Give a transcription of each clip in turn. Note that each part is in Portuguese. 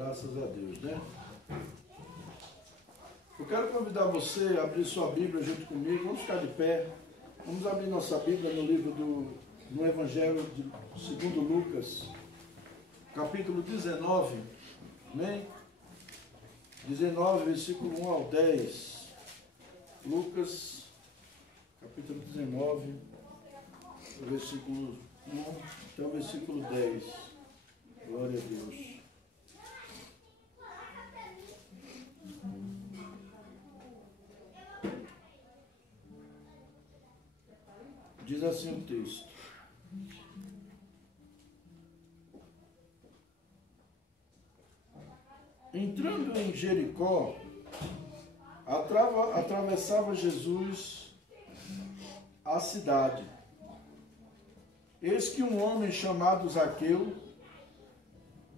Graças a Deus, né? Eu quero convidar você a abrir sua Bíblia junto comigo. Vamos ficar de pé. Vamos abrir nossa Bíblia no livro no Evangelho segundo Lucas, capítulo 19, amém? 19, versículo 1 ao 10. Lucas, capítulo 19, versículo 1 até o versículo 10. Glória a Deus. Diz assim o texto: entrando em Jericó, atravessava Jesus a cidade. Eis que um homem chamado Zaqueu,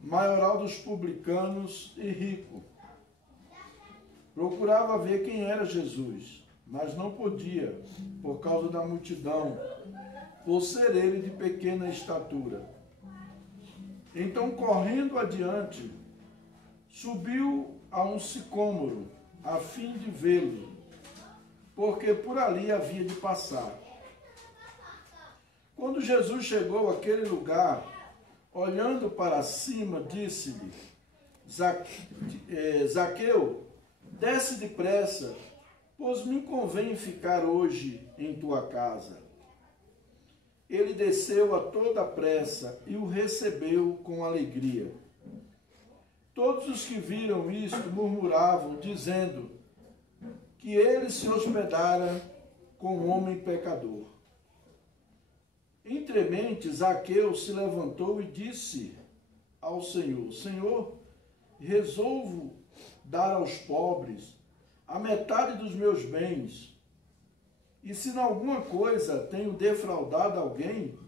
maioral dos publicanos e rico, procurava ver quem era Jesus, mas não podia, por causa da multidão, por ser ele de pequena estatura. Então, correndo adiante, subiu a um sicômoro, a fim de vê-lo, porque por ali havia de passar. Quando Jesus chegou àquele lugar, olhando para cima, disse-lhe: Zaqueu, desce depressa, pois me convém ficar hoje em tua casa. Ele desceu a toda pressa e o recebeu com alegria. Todos os que viram isto murmuravam, dizendo que ele se hospedara com um homem pecador. Entremente, Zaqueu se levantou e disse ao Senhor: Senhor, resolvo dar aos pobres a metade dos meus bens, e se em alguma coisa tenho defraudado alguém,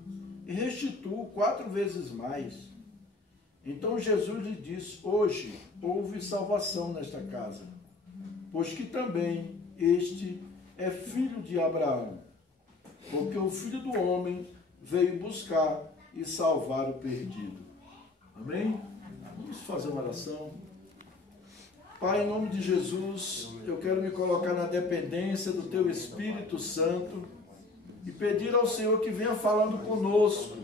restituo 4 vezes mais. Então Jesus lhe disse: hoje houve salvação nesta casa, pois que também este é filho de Abraão, porque o Filho do Homem veio buscar e salvar o perdido. Amém? Vamos fazer uma oração. Pai, em nome de Jesus, eu quero me colocar na dependência do Teu Espírito Santo e pedir ao Senhor que venha falando conosco,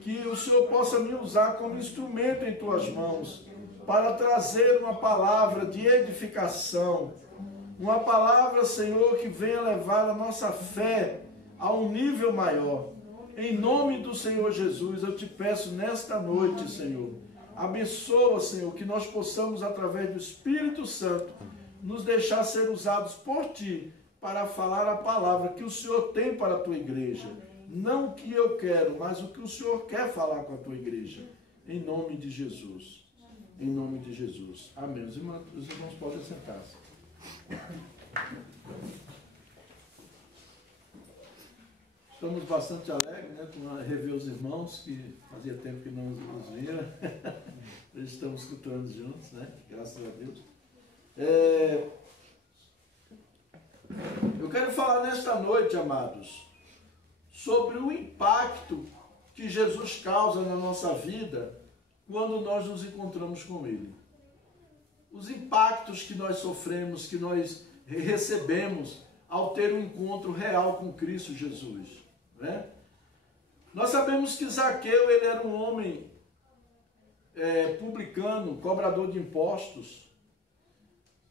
que o Senhor possa me usar como instrumento em Tuas mãos para trazer uma palavra de edificação, uma palavra, Senhor, que venha levar a nossa fé a um nível maior. Em nome do Senhor Jesus, eu te peço nesta noite, Senhor, abençoa, Senhor, que nós possamos, através do Espírito Santo, nos deixar ser usados por Ti para falar a palavra que o Senhor tem para a Tua igreja. Não o que eu quero, mas o que o Senhor quer falar com a Tua igreja. Em nome de Jesus. Em nome de Jesus. Amém. Os irmãos podem sentar-se. Estamos bastante alegres, né, com rever os irmãos, que fazia tempo que não os via. Eles estão escutando juntos, né? Graças a Deus. Eu quero falar nesta noite, amados, sobre o impacto que Jesus causa na nossa vida quando nós nos encontramos com Ele. Os impactos que nós sofremos, que nós recebemos ao ter um encontro real com Cristo Jesus. Né? Nós sabemos que Zaqueu, ele era um homem publicano, cobrador de impostos.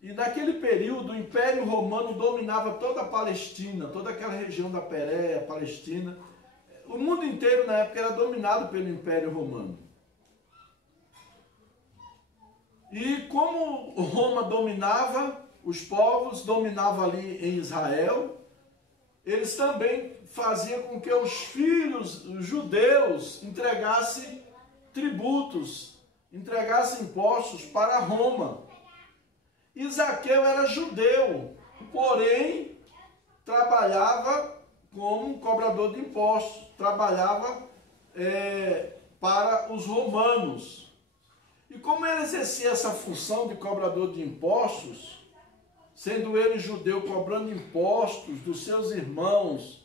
E naquele período o Império Romano dominava toda a Palestina, toda aquela região da Pérea, Palestina. O mundo inteiro na época era dominado pelo Império Romano. E como Roma dominava os povos, dominava ali em Israel, eles também faziam com que os filhos, os judeus, entregassem tributos, entregassem impostos para Roma. E Zaqueu era judeu, porém trabalhava como um cobrador de impostos, trabalhava para os romanos. E como ele exercia essa função de cobrador de impostos, sendo ele judeu cobrando impostos dos seus irmãos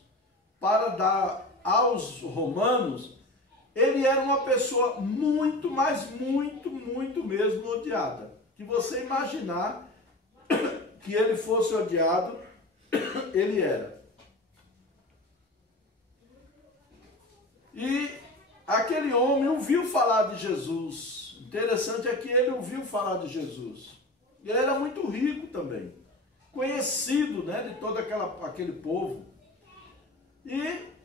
para dar aos romanos, ele era uma pessoa muito, mas muito, muito mesmo odiada. Que você imaginar que ele fosse odiado, ele era. E aquele homem ouviu falar de Jesus. Interessante é que ele ouviu falar de Jesus. Ele era muito rico também, conhecido, né, de todo aquele povo. E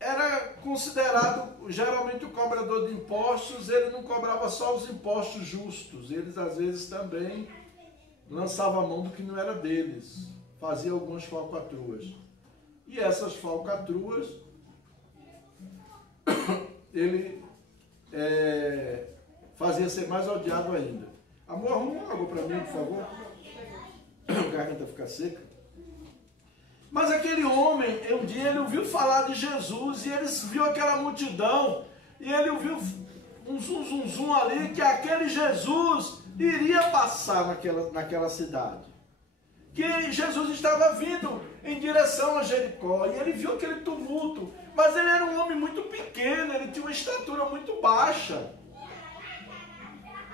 era considerado, geralmente o cobrador de impostos, ele não cobrava só os impostos justos, eles às vezes também lançavam a mão do que não era deles, fazia algumas falcatruas. E essas falcatruas, ele fazia ser mais odiado ainda. Amor, arruma uma água para mim, por favor. A garganta fica seca. Mas aquele homem, um dia ele ouviu falar de Jesus e ele viu aquela multidão e ele ouviu um zum ali que aquele Jesus iria passar naquela cidade. Que Jesus estava vindo em direção a Jericó e ele viu aquele tumulto, mas ele era um homem muito pequeno, ele tinha uma estatura muito baixa.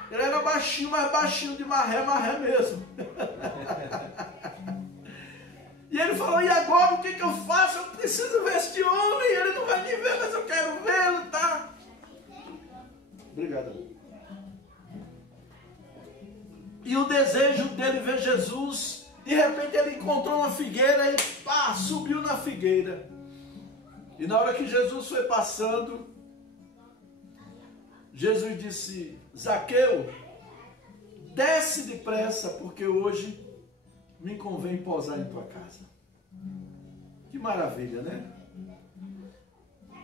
Ele era baixinho, mas baixinho de marré mesmo. E ele falou, e agora o que eu faço? Eu preciso ver este homem, ele não vai me ver, mas eu quero vê-lo, tá? Obrigado. E o desejo dele ver Jesus, de repente ele encontrou uma figueira e pá, subiu na figueira. E na hora que Jesus foi passando, Jesus disse, Zaqueu, desce depressa, porque hoje me convém pousar em tua casa. Que maravilha, né?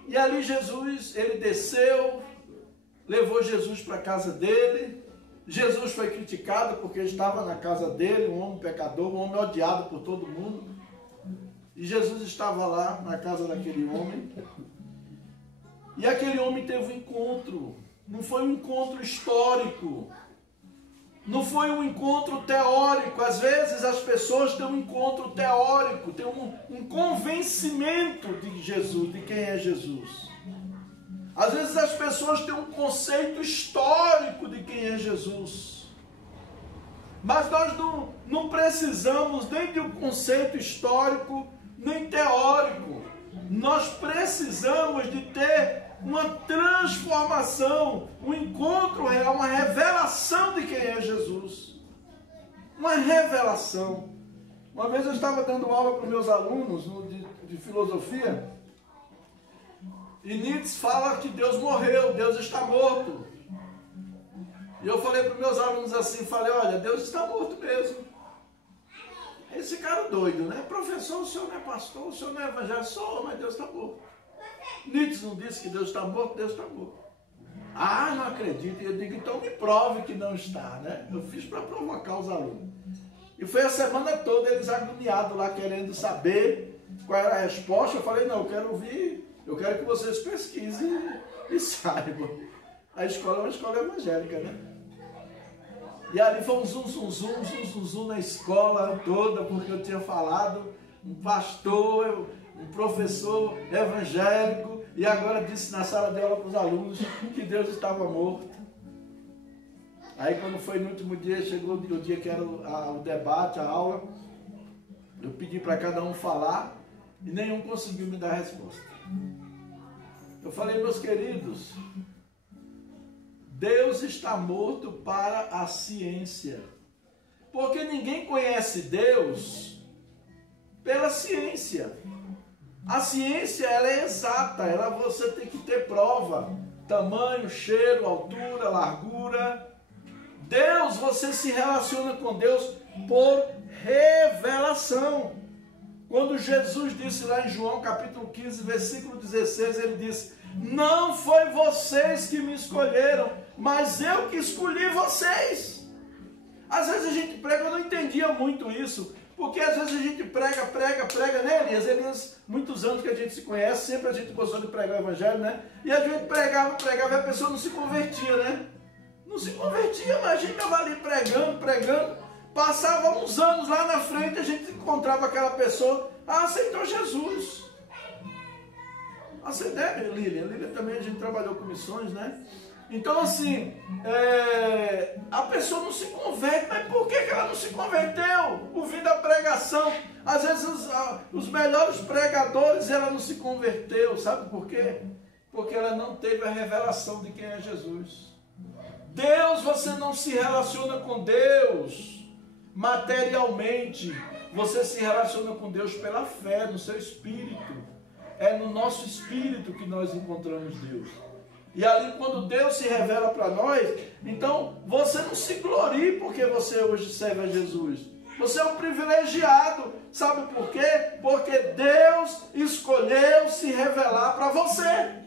E ali Jesus, ele desceu, levou Jesus para a casa dele. Jesus foi criticado porque estava na casa dele, um homem pecador, um homem odiado por todo mundo. E Jesus estava lá na casa daquele homem. E aquele homem teve um encontro. Não foi um encontro histórico. Não foi um encontro teórico. Às vezes as pessoas têm um encontro teórico, têm um convencimento de Jesus, de quem é Jesus. Às vezes as pessoas têm um conceito histórico de quem é Jesus. Mas nós não precisamos nem de um conceito histórico, nem teórico. Nós precisamos de ter uma transformação, um encontro real, uma revelação de quem é Jesus. Uma revelação. Uma vez eu estava dando aula para os meus alunos de filosofia, e Nietzsche fala que Deus morreu, Deus está morto. E eu falei para os meus alunos assim, falei, olha, Deus está morto mesmo. Esse cara doido, né? Professor, o senhor não é pastor, o senhor não é evangélico, sou, mas Deus está morto. Nietzsche não disse que Deus está morto, Deus está morto. Ah, não acredito. Eu digo, então me prove que não está, né? Eu fiz para provocar os alunos. E foi a semana toda eles agoniados lá, querendo saber qual era a resposta. Eu falei, não, eu quero ouvir, eu quero que vocês pesquisem e saibam. A escola é uma escola evangélica, né? E ali foi um zum na escola toda, porque eu tinha falado, um pastor, um professor evangélico, e agora disse na sala de aula para os alunos que Deus estava morto. Aí quando foi no último dia, chegou o dia que era o debate, a aula, eu pedi para cada um falar, e nenhum conseguiu me dar a resposta. Eu falei, meus queridos, Deus está morto para a ciência. Porque ninguém conhece Deus pela ciência. A ciência, ela é exata, você tem que ter prova. Tamanho, cheiro, altura, largura. Deus, você se relaciona com Deus por revelação. Quando Jesus disse lá em João capítulo 15, versículo 16, ele disse, não foi vocês que me escolheram, mas eu que escolhi vocês. Às vezes a gente prega, eu não entendia muito isso, porque às vezes a gente prega, né, Elias? Elias, muitos anos que a gente se conhece, sempre a gente gostou de pregar o evangelho, né? E a gente pregava e a pessoa não se convertia, né? Não se convertia, mas a gente estava ali pregando. Passava uns anos lá na frente, a gente encontrava aquela pessoa, aceitou Jesus. A Lília também a gente trabalhou com missões, né? Então, assim, a pessoa não se converte, mas por que ela não se converteu? Ouvindo a pregação, às vezes os melhores pregadores, ela não se converteu, sabe por quê? Porque ela não teve a revelação de quem é Jesus. Deus, você não se relaciona com Deus materialmente, você se relaciona com Deus pela fé, no seu espírito. É no nosso espírito que nós encontramos Deus. E ali, quando Deus se revela para nós, então você não se glorie porque você hoje serve a Jesus. Você é um privilegiado. Sabe por quê? Porque Deus escolheu se revelar para você.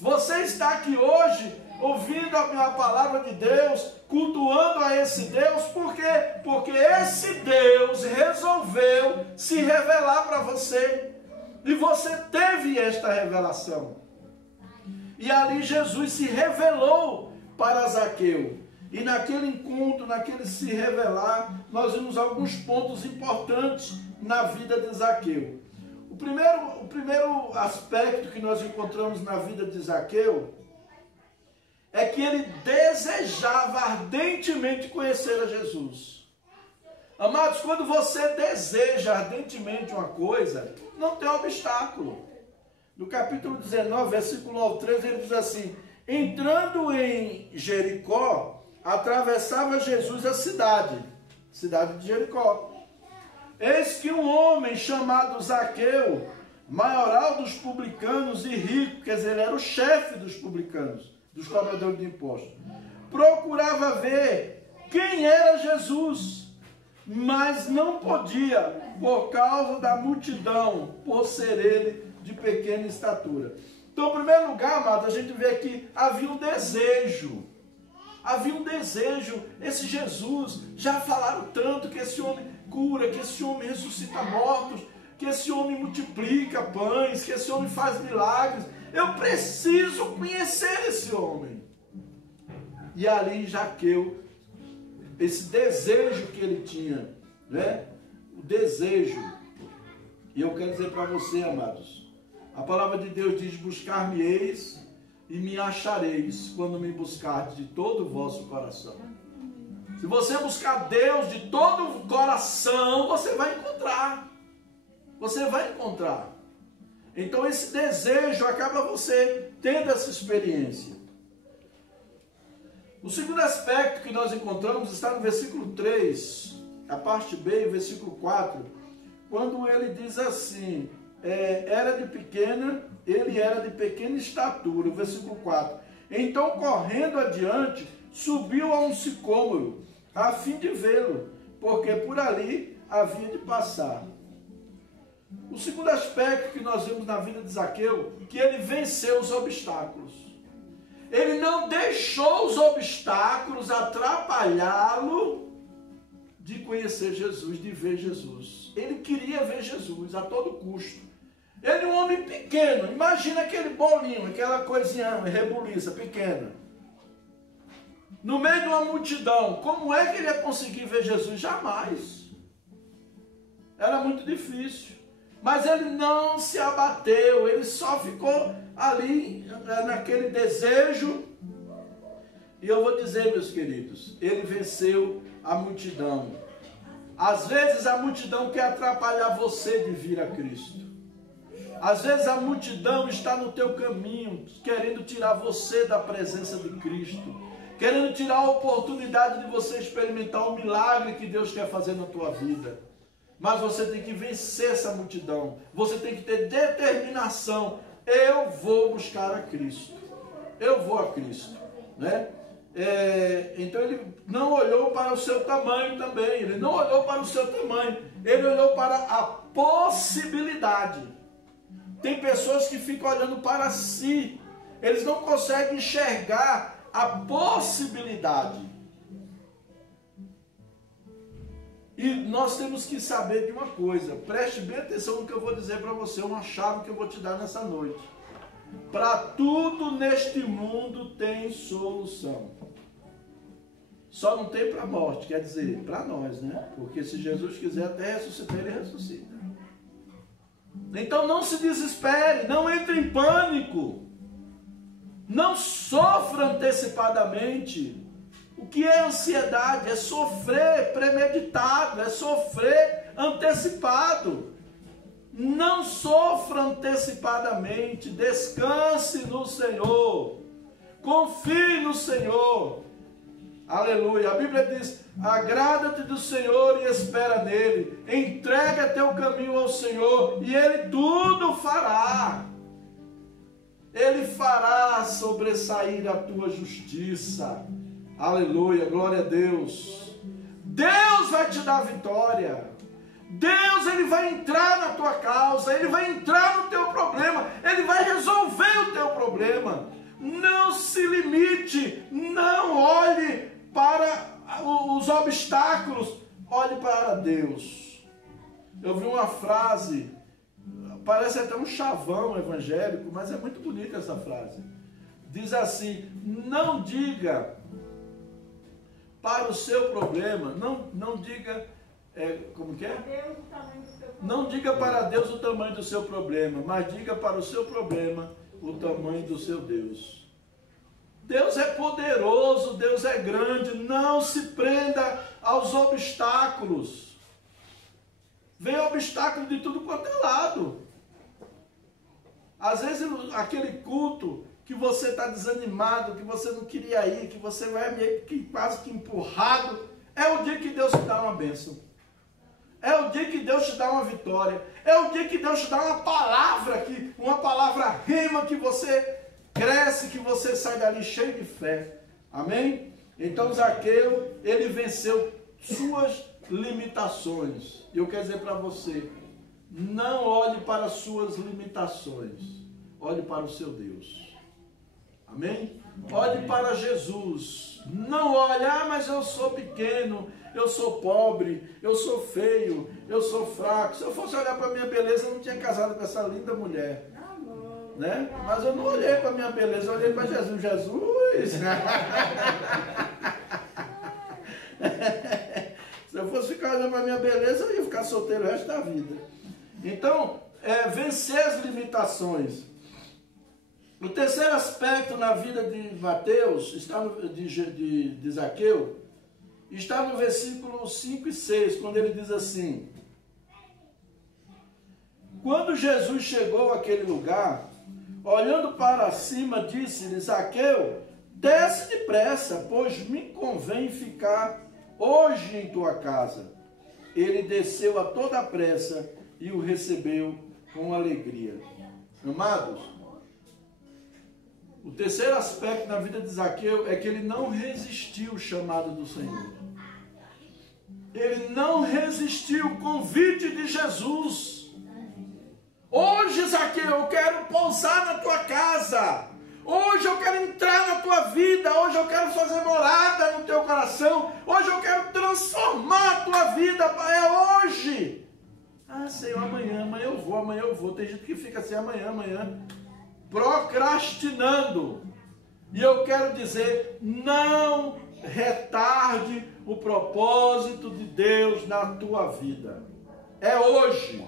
Você está aqui hoje ouvindo a palavra de Deus, cultuando a esse Deus, por quê? Porque esse Deus resolveu se revelar para você. E você teve esta revelação. E ali Jesus se revelou para Zaqueu. E naquele encontro, naquele se revelar, nós vimos alguns pontos importantes na vida de Zaqueu. O primeiro aspecto que nós encontramos na vida de Zaqueu é que ele desejava ardentemente conhecer a Jesus. Amados, quando você deseja ardentemente uma coisa, não tem obstáculo. No capítulo 19, versículo 1 ao 13, ele diz assim: entrando em Jericó, atravessava Jesus a cidade de Jericó. Eis que um homem chamado Zaqueu, maioral dos publicanos e rico, quer dizer, ele era o chefe dos publicanos, dos cobradores de impostos, procurava ver quem era Jesus, mas não podia, por causa da multidão, por ser ele de pequena estatura. Então, em primeiro lugar, amado, a gente vê que havia um desejo. Havia um desejo. Esse Jesus, já falaram tanto que esse homem cura, que esse homem ressuscita mortos, que esse homem multiplica pães, que esse homem faz milagres. Eu preciso conhecer esse homem. E ali Zaqueu, esse desejo que ele tinha, né? O desejo. E eu quero dizer para você, amados, a palavra de Deus diz: buscar-me-eis e me achareis, quando me buscardes de todo o vosso coração. Se você buscar Deus de todo o coração, você vai encontrar. Você vai encontrar. Então esse desejo acaba você tendo essa experiência. O segundo aspecto que nós encontramos está no versículo 3, a parte B, versículo 4, quando ele diz assim: ele era de pequena estatura, o versículo 4. Então, correndo adiante, subiu a um sicômoro, a fim de vê-lo, porque por ali havia de passar. O segundo aspecto que nós vemos na vida de Zaqueu, que ele venceu os obstáculos. Ele não deixou os obstáculos atrapalhá-lo de conhecer Jesus, de ver Jesus. Ele queria ver Jesus a todo custo. Ele é um homem pequeno. Imagina aquele bolinho, aquela coisinha rebuliça pequena. No meio de uma multidão, como é que ele ia conseguir ver Jesus? Jamais. Era muito difícil. Mas ele não se abateu, ele só ficou ali naquele desejo. E eu vou dizer, meus queridos, ele venceu a multidão. Às vezes a multidão quer atrapalhar você de vir a Cristo. Às vezes a multidão está no teu caminho, querendo tirar você da presença de Cristo, querendo tirar a oportunidade de você experimentar o milagre que Deus quer fazer na tua vida. Mas você tem que vencer essa multidão, você tem que ter determinação. Eu vou buscar a Cristo, eu vou a Cristo, né? Então ele não olhou para o seu tamanho também, ele não olhou para o seu tamanho, ele olhou para a possibilidade. Tem pessoas que ficam olhando para si, eles não conseguem enxergar a possibilidade. E nós temos que saber de uma coisa, preste bem atenção no que eu vou dizer para você, uma chave que eu vou te dar nessa noite. Para tudo neste mundo tem solução. Só não tem para a morte, quer dizer, para nós, né? Porque se Jesus quiser até ressuscitar, ele ressuscita. Então não se desespere, não entre em pânico, não sofra antecipadamente. O que é ansiedade? É sofrer premeditado, é sofrer antecipado. Não sofra antecipadamente, descanse no Senhor, confie no Senhor. Aleluia. A Bíblia diz: agrada-te do Senhor e espera nele. Entrega teu caminho ao Senhor e Ele tudo fará. Ele fará sobressair a tua justiça. Aleluia, glória a Deus. Deus vai te dar vitória. Deus, Ele vai entrar na tua causa, Ele vai entrar no teu problema, Ele vai resolver o teu problema. Não se limite, não olhe para os obstáculos, olhe para Deus. Eu vi uma frase, parece até um chavão evangélico, mas é muito bonita essa frase. Diz assim: não diga para o seu problema, não diga, como que é? Não diga para Deus o tamanho do seu problema, mas diga para o seu problema o tamanho do seu Deus. Deus é poderoso, Deus é grande, não se prenda aos obstáculos. Vem obstáculo de tudo quanto é lado. Às vezes aquele culto que você está desanimado, que você não queria ir, que você vai meio que quase que empurrado, é o dia que Deus te dá uma bênção. É o dia que Deus te dá uma vitória. É o dia que Deus te dá uma palavra aqui, uma palavra rema que você cresce, que você sai dali cheio de fé. Amém? Então Zaqueu, ele venceu suas limitações. Eu quero dizer para você, não olhe para as suas limitações, olhe para o seu Deus. Amém? Olhe para Jesus. Não olhe, mas eu sou pequeno, eu sou pobre, eu sou feio, eu sou fraco. Se eu fosse olhar para a minha beleza, eu não tinha casado com essa linda mulher. Né? Mas eu não olhei para a minha beleza, eu olhei para Jesus. Jesus! Se eu fosse ficar olhando para a minha beleza, eu ia ficar solteiro o resto da vida. Então, vencer as limitações. O terceiro aspecto na vida de Mateus, de Zaqueu, está no versículo 5 e 6, quando ele diz assim: quando Jesus chegou àquele lugar, olhando para cima, disse-lhe: Zaqueu, desce depressa, pois me convém ficar hoje em tua casa. Ele desceu a toda pressa e o recebeu com alegria. Amados, o terceiro aspecto na vida de Zaqueu é que ele não resistiu ao chamado do Senhor. Ele não resistiu ao convite de Jesus. Hoje, Zaqueu, eu quero pousar na tua casa. Hoje eu quero entrar na tua vida. Hoje eu quero fazer morada no teu coração. Hoje eu quero transformar a tua vida. É hoje. Senhor, amanhã eu vou. Tem gente que fica assim, amanhã, procrastinando. E eu quero dizer, não retarde o propósito de Deus na tua vida. É hoje.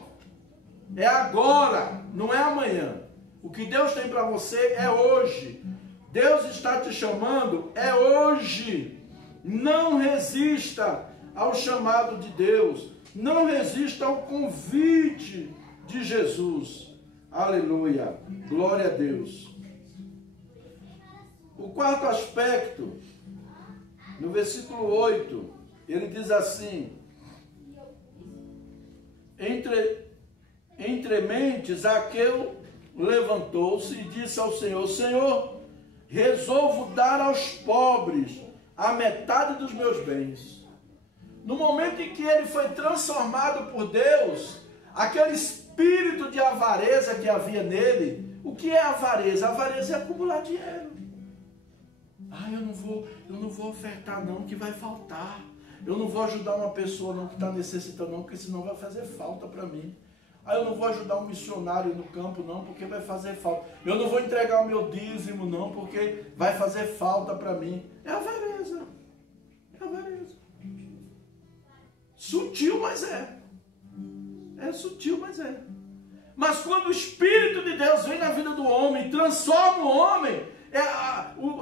É agora, não é amanhã. O que Deus tem para você é hoje. Deus está te chamando, é hoje. Não resista ao chamado de Deus. Não resista ao convite de Jesus. Aleluia. Glória a Deus. O quarto aspecto, no versículo 8, ele diz assim: Entremente, Zaqueu levantou-se e disse ao Senhor: Senhor, resolvo dar aos pobres a metade dos meus bens. No momento em que ele foi transformado por Deus, aquele espírito de avareza que havia nele, o que é avareza? Avareza é acumular dinheiro. Eu não vou ofertar não, que vai faltar. Eu não vou ajudar uma pessoa não que está necessitando não, porque senão vai fazer falta para mim. Eu não vou ajudar um missionário no campo não, porque vai fazer falta. Eu não vou entregar o meu dízimo não, porque vai fazer falta para mim. É avareza. É avareza. Sutil, mas é. É sutil, mas é. Mas quando o Espírito de Deus vem na vida do homem, transforma o homem,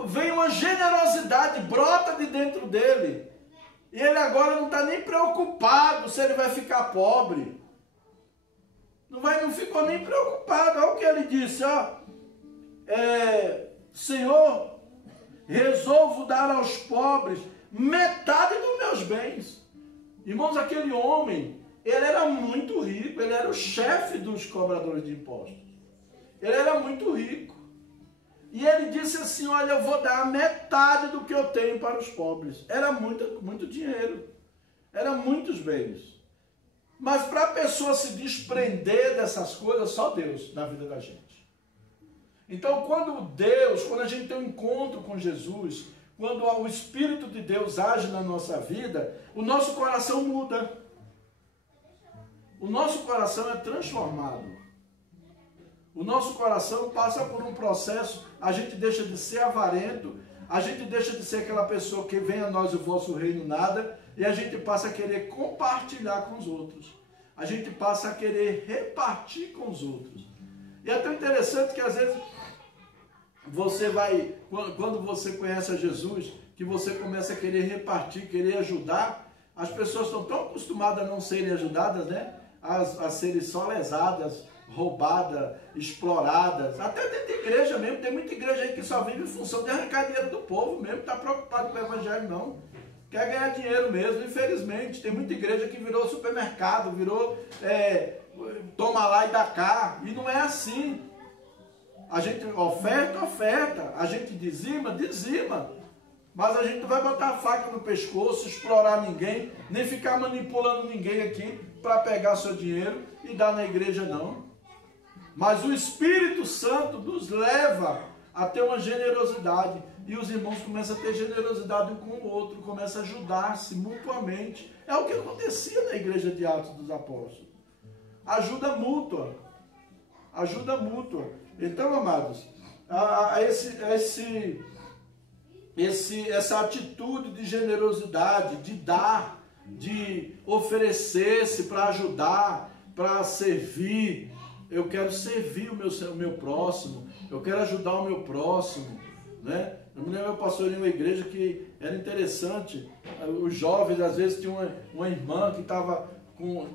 vem uma generosidade, brota de dentro dele. E ele agora não está nem preocupado se ele vai ficar pobre. Não ficou nem preocupado. Olha o que ele disse, ó. Senhor, resolvo dar aos pobres metade dos meus bens. Irmãos, aquele homem, ele era muito rico, ele era o chefe dos cobradores de impostos. Ele era muito rico. E ele disse assim, olha, eu vou dar metade do que eu tenho para os pobres. Era muito dinheiro. Eram muitos bens. Mas para a pessoa se desprender dessas coisas, só Deus na vida da gente. Então, quando a gente tem um encontro com Jesus, quando o Espírito de Deus age na nossa vida, o nosso coração muda. O nosso coração é transformado. O nosso coração passa por um processo, a gente deixa de ser avarento, a gente deixa de ser aquela pessoa que vem a nós o vosso reino nada, e a gente passa a querer compartilhar com os outros. A gente passa a querer repartir com os outros. E é tão interessante que às vezes você vai, quando você conhece a Jesus, que você começa a querer repartir, querer ajudar, as pessoas estão tão acostumadas a não serem ajudadas, né? A serem só lesadas, roubadas, exploradas. Até dentro da igreja mesmo, tem muita igreja aí que só vive em função de arrancar dinheiro do povo mesmo, está preocupado com o evangelho não. Quer ganhar dinheiro mesmo, infelizmente. Tem muita igreja que virou supermercado, virou toma lá e dá cá. E não é assim. A gente oferta, a gente dizima. Mas a gente não vai botar a faca no pescoço, explorar ninguém, nem ficar manipulando ninguém aqui para pegar seu dinheiro e dar na igreja, não. Mas o Espírito Santo nos leva a ter uma generosidade. E os irmãos começam a ter generosidade um com o outro, começam a ajudar-se mutuamente. É o que acontecia na igreja de Atos dos Apóstolos. Ajuda mútua. Ajuda mútua. Então, amados, essa atitude de generosidade, de dar, de oferecer-se para ajudar, para servir. Eu quero servir o meu próximo, eu quero ajudar o meu próximo, né? Eu me lembro, eu pastorei em uma igreja que era interessante, os jovens, às vezes, tinham uma irmã que estava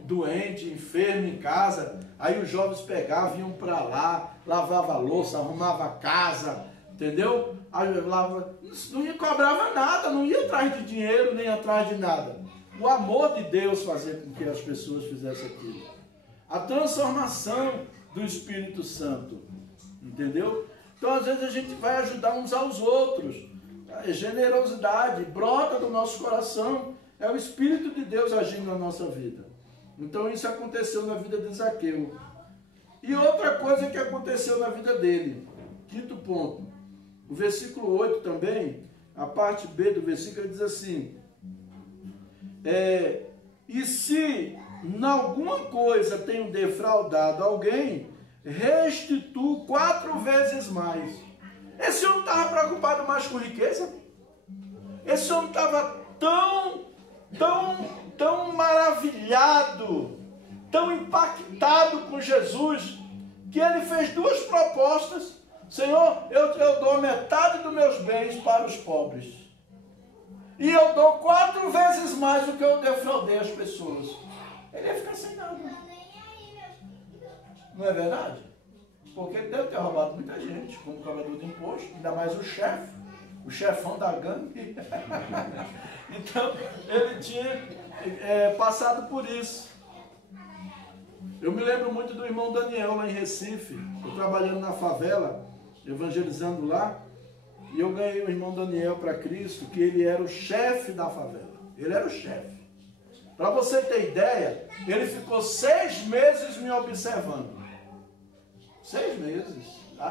doente, enferma em casa, aí os jovens pegavam, iam para lá, lavavam a louça, arrumavam a casa, entendeu? Aí não cobrava nada, não ia atrás de dinheiro, nem atrás de nada. O amor de Deus fazia com que as pessoas fizessem aquilo. A transformação do Espírito Santo, entendeu? Então, às vezes, a gente vai ajudar uns aos outros. A generosidade brota do nosso coração. É o Espírito de Deus agindo na nossa vida. Então, isso aconteceu na vida de Zaqueu. E outra coisa que aconteceu na vida dele. Quinto ponto. O versículo 8 também, a parte B do versículo, diz assim: e se em alguma coisa tenho defraudado alguém, restituo 4 vezes mais. Esse homem estava preocupado mais com riqueza? Esse homem estava tão maravilhado, tão impactado com Jesus, que ele fez 2 propostas. Senhor, eu dou metade dos meus bens para os pobres. E eu dou 4 vezes mais do que eu defraudei as pessoas. Ele ia ficar sem nada. Não é verdade? Porque ele deve ter roubado muita gente, como cobrador de imposto, ainda mais o chefe, o chefão da gangue. Então, ele tinha passado por isso. Eu me lembro muito do irmão Daniel lá em Recife, eu trabalhando na favela, evangelizando lá, e eu ganhei o irmão Daniel para Cristo, que ele era o chefe da favela. Ele era o chefe. Para você ter ideia, ele ficou 6 meses me observando. 6 meses.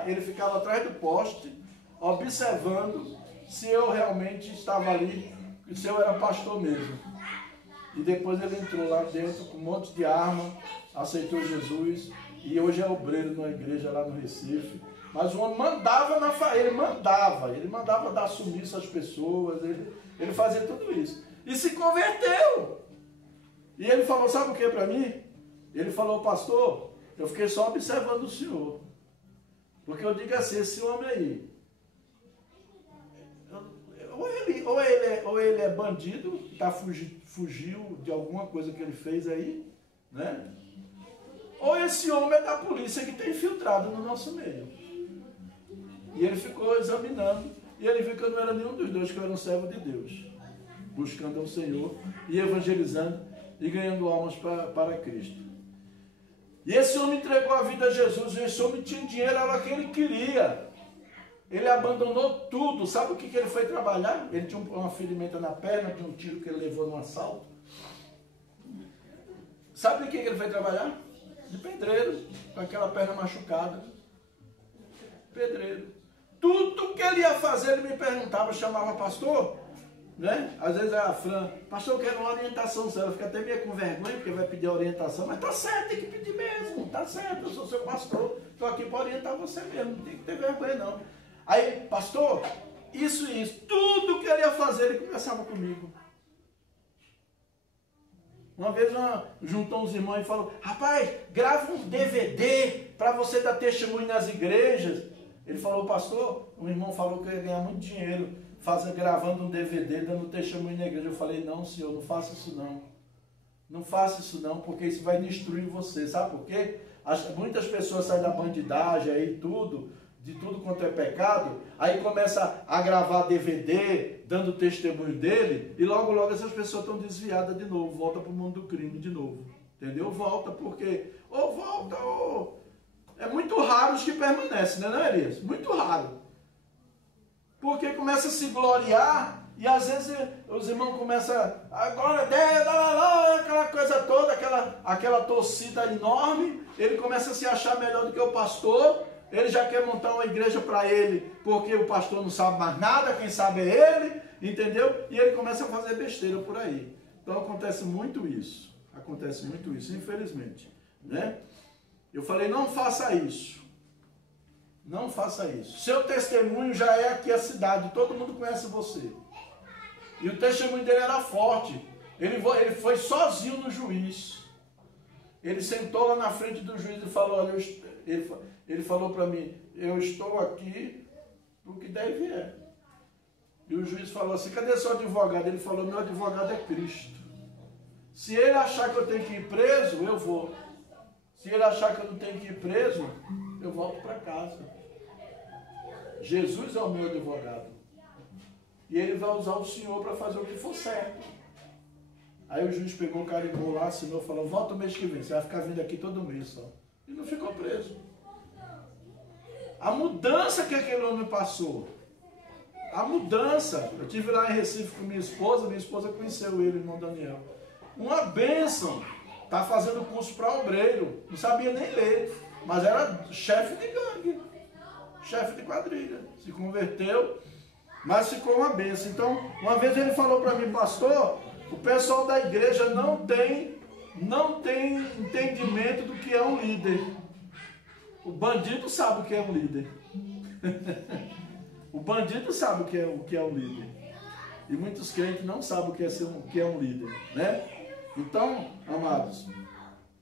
Ele ficava atrás do poste, observando se eu realmente estava ali, se eu era pastor mesmo. E depois ele entrou lá dentro com um monte de arma, aceitou Jesus, e hoje é obreiro numa igreja lá no Recife. Mas o homem mandava na família, ele mandava dar sumiço às pessoas, ele fazia tudo isso. E se converteu. E ele falou, sabe o que para mim? Ele falou, pastor, Eu fiquei só observando o senhor. Porque eu digo assim, esse homem aí, ou ele é bandido, fugiu de alguma coisa que ele fez aí, né? Ou esse homem é da polícia que está infiltrado no nosso meio. E ele ficou examinando, e ele viu que eu não era nenhum dos dois, que eu era um servo de Deus, buscando ao Senhor, e evangelizando, e ganhando almas para Cristo. E esse homem entregou a vida a Jesus, e esse homem tinha dinheiro, era o que ele queria. Ele abandonou tudo. Sabe o que ele foi trabalhar? Ele tinha uma ferimento na perna, de um tiro que ele levou num assalto. Sabe o que ele foi trabalhar? De pedreiro, com aquela perna machucada. Pedreiro. Tudo que ele ia fazer, ele me perguntava, chamava pastor, né? Às vezes a Fran, pastor, eu quero uma orientação, ela fica até meio com vergonha, porque vai pedir orientação, mas tá certo, tem que pedir mesmo, tá certo, eu sou seu pastor, estou aqui para orientar você mesmo, não tem que ter vergonha não. Aí, pastor, isso e isso, tudo que ele ia fazer, ele conversava comigo. Uma vez juntou uns irmãos e falou, rapaz, grava um DVD para você dar testemunho nas igrejas. Ele falou, pastor, um irmão falou que eu ia ganhar muito dinheiro gravando um DVD, dando testemunho na igreja. Eu falei, não, senhor, não faça isso não. Não faça isso não, porque isso vai destruir você. Sabe por quê? Muitas pessoas saem da bandidagem aí, de tudo quanto é pecado, aí começa a gravar DVD, dando testemunho dele, e logo, logo essas pessoas estão desviadas de novo, volta para o mundo do crime de novo. Entendeu? Volta, porque é muito raro os que permanecem, né, não é, Elias? Muito raro. Porque começa a se gloriar, e às vezes os irmãos começam agora aquela coisa toda, aquela torcida enorme, ele começa a se achar melhor do que o pastor, ele já quer montar uma igreja para ele, porque o pastor não sabe mais nada, quem sabe é ele, entendeu? E ele começa a fazer besteira por aí. Então acontece muito isso, infelizmente, né? Eu falei, não faça isso. Não faça isso. Seu testemunho já é aqui a cidade, todo mundo conhece você. E o testemunho dele era forte. Ele foi sozinho no juiz. Ele sentou lá na frente do juiz e falou, olha, ele falou para mim, eu estou aqui porque deve é. E o juiz falou assim, cadê seu advogado? Ele falou, meu advogado é Cristo. Se ele achar que eu tenho que ir preso, eu vou. Se ele achar que eu não tenho que ir preso, eu volto para casa. Jesus é o meu advogado. E ele vai usar o senhor para fazer o que for certo. Aí o juiz pegou o carimbou lá, assinou, falou, volta o mês que vem, você vai ficar vindo aqui todo mês só. E não ficou preso. A mudança que aquele homem passou. A mudança. Eu estive lá em Recife com minha esposa conheceu ele, irmão Daniel. Uma bênção. Está fazendo curso para obreiro. Não sabia nem ler. Mas era chefe de gangue. Chefe de quadrilha. Se converteu, mas ficou uma bênção. Então, uma vez ele falou para mim, pastor, o pessoal da igreja não tem entendimento do que é um líder. O bandido sabe o que é um líder. O bandido sabe o que é um líder. E muitos crentes não sabem o que é um líder, né? Então, amados,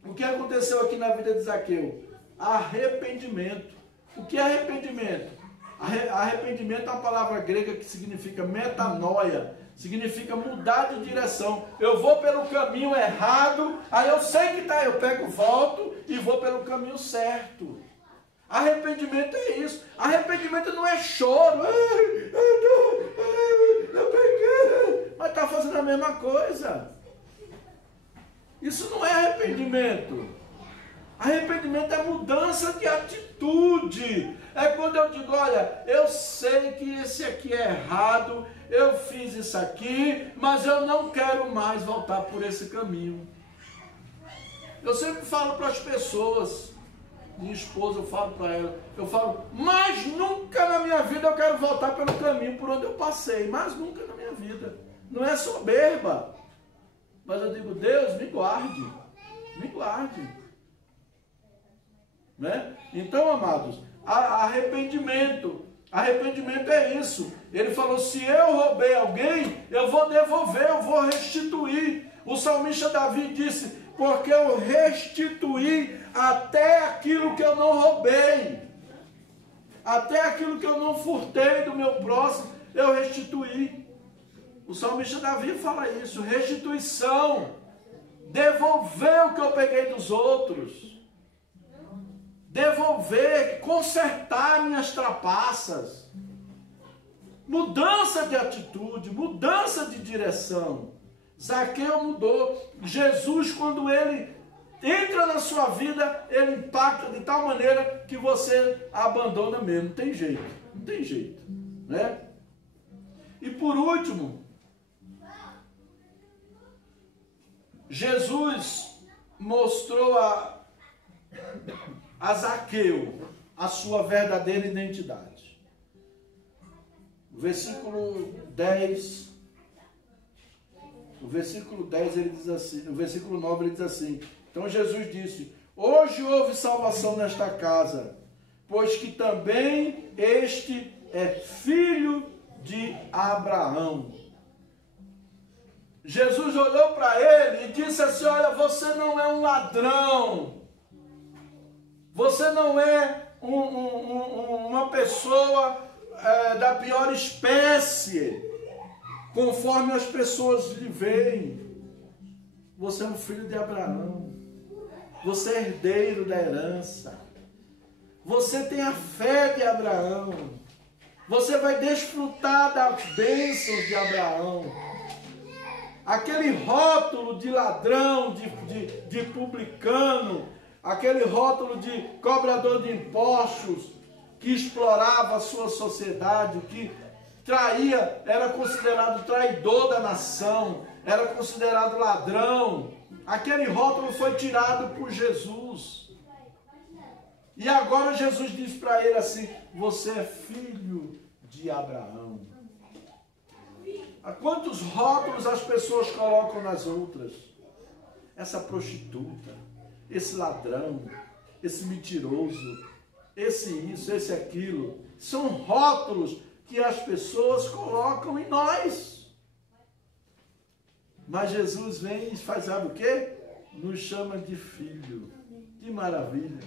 o que aconteceu aqui na vida de Zaqueu? Arrependimento. O que é arrependimento? Arrependimento é uma palavra grega que significa metanoia, significa mudar de direção. Eu vou pelo caminho errado, aí eu sei que tá, eu pego, volto e vou pelo caminho certo. Arrependimento é isso. Arrependimento não é choro. Eu peguei, mas está fazendo a mesma coisa. Isso não é arrependimento. Arrependimento é mudança de atitude. É quando eu digo, olha, eu sei que esse aqui é errado, eu fiz isso aqui, mas eu não quero mais voltar por esse caminho. Eu sempre falo para as pessoas, minha esposa, eu falo para ela, eu falo, mas nunca na minha vida eu quero voltar pelo caminho por onde eu passei, mas nunca na minha vida. Não é soberba, mas eu digo, Deus, me guarde, me guarde. Né? Então, amados, arrependimento é isso. Ele falou, se eu roubei alguém, eu vou devolver, eu vou restituir. O salmista Davi disse, porque eu restituí até aquilo que eu não roubei, até aquilo que eu não furtei do meu próximo, eu restituí. O salmista Davi fala isso, restituição, devolver o que eu peguei dos outros, devolver, consertar minhas trapaças, mudança de atitude, mudança de direção. Zaqueu mudou. Jesus, quando ele entra na sua vida, ele impacta de tal maneira que você abandona mesmo. Não tem jeito, não tem jeito, né? E por último, Jesus mostrou a Zaqueu a sua verdadeira identidade. O versículo 10, ele diz assim, no versículo 9 ele diz assim: então Jesus disse: hoje houve salvação nesta casa, pois que também este é filho de Abraão. Jesus olhou para ele e disse assim: olha, você não é um ladrão, você não é uma pessoa da pior espécie, conforme as pessoas lhe veem. Você é um filho de Abraão, você é herdeiro da herança, você tem a fé de Abraão, você vai desfrutar das bênçãos de Abraão. Aquele rótulo de ladrão, de publicano, aquele rótulo de cobrador de impostos, que explorava a sua sociedade, que traía, era considerado traidor da nação, era considerado ladrão. Aquele rótulo foi tirado por Jesus. E agora Jesus diz para ele assim: você é filho de Abraão. A quantos rótulos as pessoas colocam nas outras? Essa prostituta, esse ladrão, esse mentiroso, esse isso, esse aquilo. São rótulos que as pessoas colocam em nós. Mas Jesus vem e faz, sabe o quê? Nos chama de filho. Que maravilha.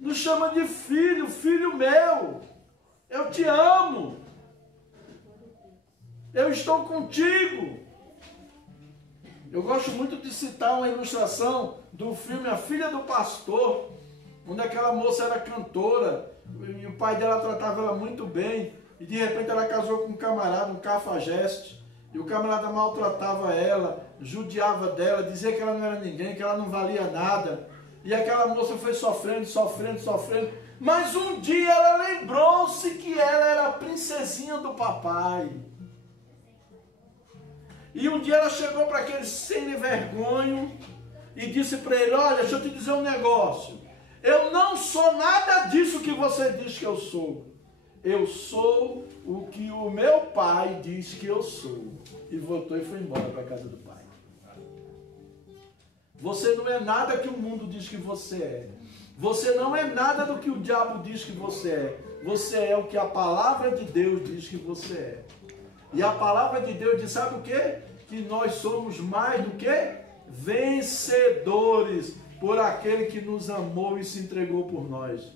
Nos chama de filho, filho meu. Eu te amo. Eu estou contigo. Eu gosto muito de citar uma ilustração do filme A Filha do Pastor, onde aquela moça era cantora, e o pai dela tratava ela muito bem, e de repente ela casou com um camarada, um cafajeste, e o camarada maltratava ela, judiava dela, dizia que ela não era ninguém, que ela não valia nada, e aquela moça foi sofrendo, mas um dia ela lembrou-se que ela era a princesinha do papai. E um dia ela chegou para aquele sem vergonho e disse para ele: olha, deixa eu te dizer um negócio. Eu não sou nada disso que você diz que eu sou. Eu sou o que o meu pai diz que eu sou. E voltou e foi embora para a casa do pai. Você não é nada que o mundo diz que você é. Você não é nada do que o diabo diz que você é. Você é o que a palavra de Deus diz que você é. E a palavra de Deus diz, sabe o quê? Que nós somos mais do que vencedores por aquele que nos amou e se entregou por nós.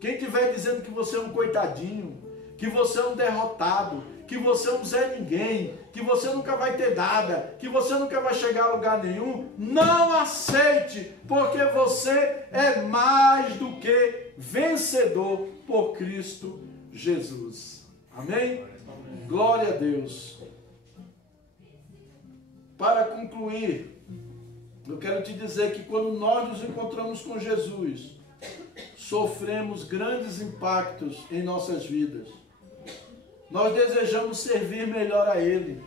Quem estiver dizendo que você é um coitadinho, que você é um derrotado, que você é um Zé Ninguém, que você nunca vai ter nada, que você nunca vai chegar a lugar nenhum, não aceite, porque você é mais do que vencedor por Cristo Jesus. Amém? Glória a Deus. Para concluir, eu quero te dizer que quando nós nos encontramos com Jesus, sofremos grandes impactos em nossas vidas. Nós desejamos servir melhor a Ele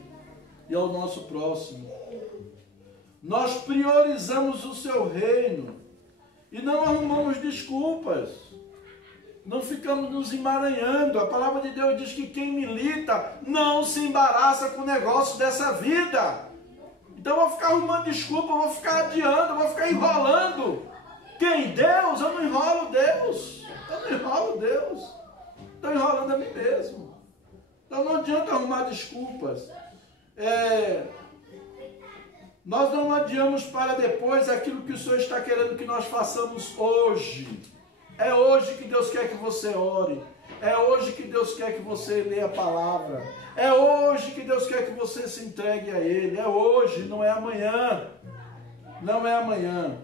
e ao nosso próximo. Nós priorizamos o seu reino e não arrumamos desculpas. Não ficamos nos emaranhando. A palavra de Deus diz que quem milita não se embaraça com o negócio dessa vida. Então eu vou ficar arrumando desculpa, eu vou ficar adiando, eu vou ficar enrolando. Quem? Deus? Eu não enrolo Deus. Eu não enrolo Deus. Estou enrolando a mim mesmo. Então não adianta arrumar desculpas. Nós não adiamos para depois aquilo que o Senhor está querendo que nós façamos hoje. É hoje que Deus quer que você ore. É hoje que Deus quer que você leia a palavra. É hoje que Deus quer que você se entregue a Ele. É hoje, não é amanhã. Não é amanhã.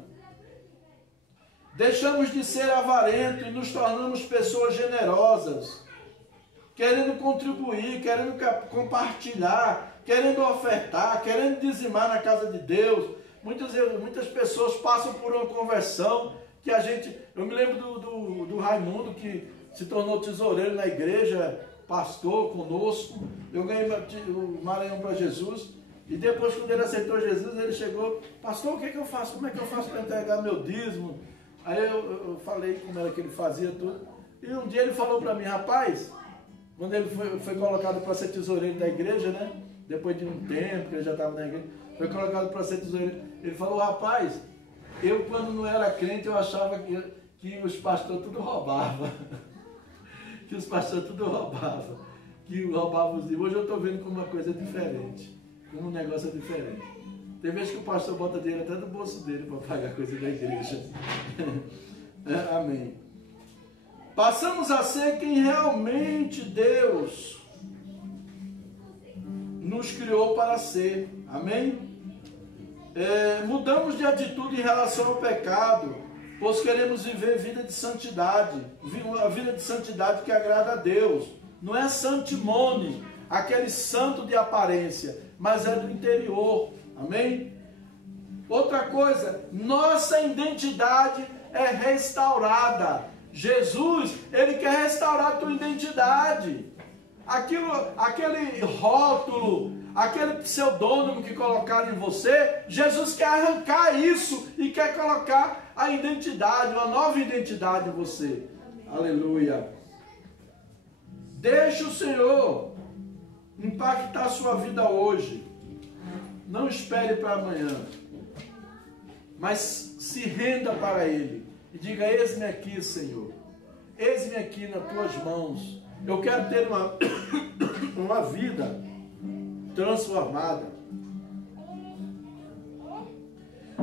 Deixamos de ser avarentos e nos tornamos pessoas generosas, querendo contribuir, querendo compartilhar, querendo ofertar, querendo dizimar na casa de Deus. Muitas pessoas passam por uma conversão que a gente... Eu me lembro do Raimundo, que se tornou tesoureiro na igreja, pastor conosco. Eu ganhei o Maranhão para Jesus. E depois, quando ele aceitou Jesus, ele chegou: pastor, o que eu faço? Como é que eu faço para entregar meu dízimo? Aí eu falei como era que ele fazia tudo. E um dia ele falou para mim: rapaz, quando ele foi colocado para ser tesoureiro da igreja, né? Depois de um tempo que ele já estava na igreja, foi colocado para ser tesoureiro. Ele falou: rapaz, eu quando não era crente, eu achava que os pastores tudo roubavam. Que os pastores tudo roubavam. Que roubavam os dízimos. Hoje eu estou vendo como uma coisa diferente. Como um negócio é diferente. Tem vezes que o pastor bota dinheiro até no bolso dele para pagar coisa da igreja. Amém. Passamos a ser quem realmente Deus nos criou para ser. Amém? Mudamos de atitude em relação ao pecado, pois queremos viver vida de santidade. Uma vida de santidade que agrada a Deus. Não é santimone, aquele santo de aparência, mas é do interior. Amém? Outra coisa, nossa identidade é restaurada. Jesus, Ele quer restaurar a tua identidade. Aquele rótulo, aquele pseudônimo que colocaram em você, Jesus quer arrancar isso e quer colocar a identidade, uma nova identidade em você. Aleluia. Deixe o Senhor impactar a sua vida hoje. Não espere para amanhã, mas se renda para Ele e diga: eis-me aqui, Senhor, eis-me aqui nas tuas mãos. Eu quero ter uma vida transformada.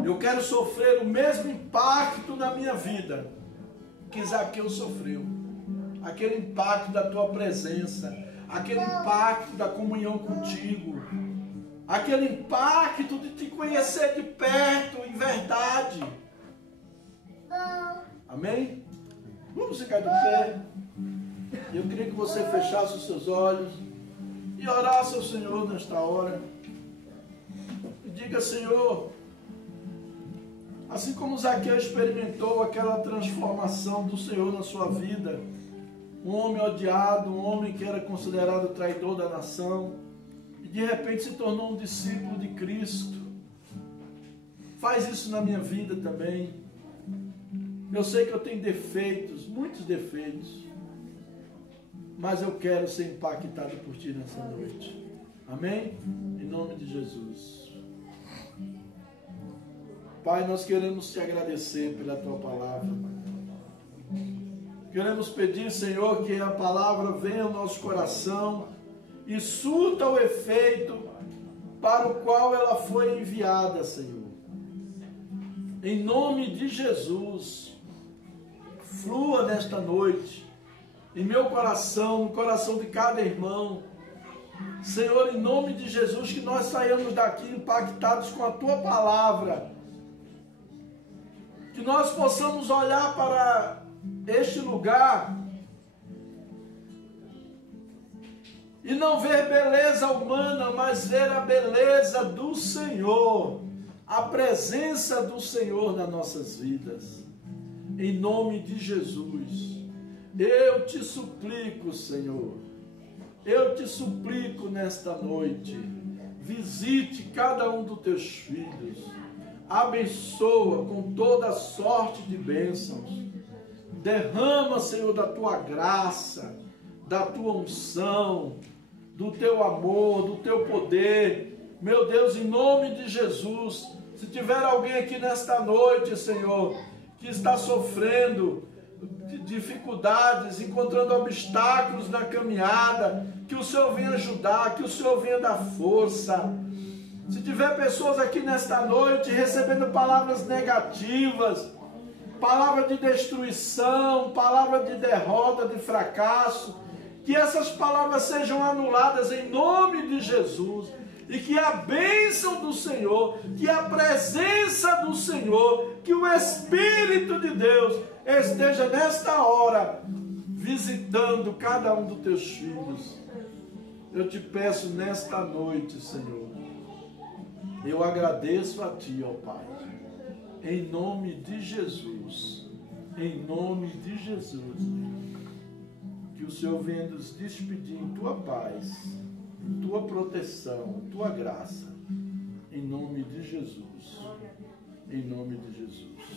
Eu quero sofrer o mesmo impacto na minha vida que Zaqueu sofreu. Aquele impacto da tua presença, aquele impacto da comunhão contigo, aquele impacto de te conhecer de perto, em verdade. Amém? Vamos ficar de pé. Eu queria que você fechasse os seus olhos e orasse ao Senhor nesta hora. E diga: Senhor, assim como Zaqueu experimentou aquela transformação do Senhor na sua vida, um homem odiado, um homem que era considerado traidor da nação, e de repente se tornou um discípulo de Cristo. Faz isso na minha vida também. Eu sei que eu tenho defeitos, muitos defeitos, mas eu quero ser impactado por Ti nessa noite. Amém? Em nome de Jesus. Pai, nós queremos Te agradecer pela Tua palavra. Queremos pedir, Senhor, que a palavra venha ao nosso coração e surta o efeito para o qual ela foi enviada, Senhor. Em nome de Jesus, flua nesta noite, em meu coração, no coração de cada irmão. Senhor, em nome de Jesus, que nós saiamos daqui impactados com a Tua palavra. Que nós possamos olhar para este lugar e não ver beleza humana, mas ver a beleza do Senhor, a presença do Senhor nas nossas vidas. Em nome de Jesus, eu te suplico, Senhor, eu te suplico nesta noite, visite cada um dos teus filhos, abençoa com toda sorte de bênçãos, derrama, Senhor, da tua graça, da tua unção, do teu amor, do teu poder. Meu Deus, em nome de Jesus, se tiver alguém aqui nesta noite, Senhor, que está sofrendo dificuldades, encontrando obstáculos na caminhada, que o Senhor venha ajudar, que o Senhor venha dar força. Se tiver pessoas aqui nesta noite recebendo palavras negativas, palavra de destruição, palavra de derrota, de fracasso, que essas palavras sejam anuladas em nome de Jesus, e que a bênção do Senhor, que a presença do Senhor, que o Espírito de Deus esteja nesta hora visitando cada um dos teus filhos. Eu te peço nesta noite, Senhor, eu agradeço a Ti, ó Pai, em nome de Jesus, em nome de Jesus, que o Senhor venha nos despedir em Tua paz, em Tua proteção, em Tua graça, em nome de Jesus, em nome de Jesus.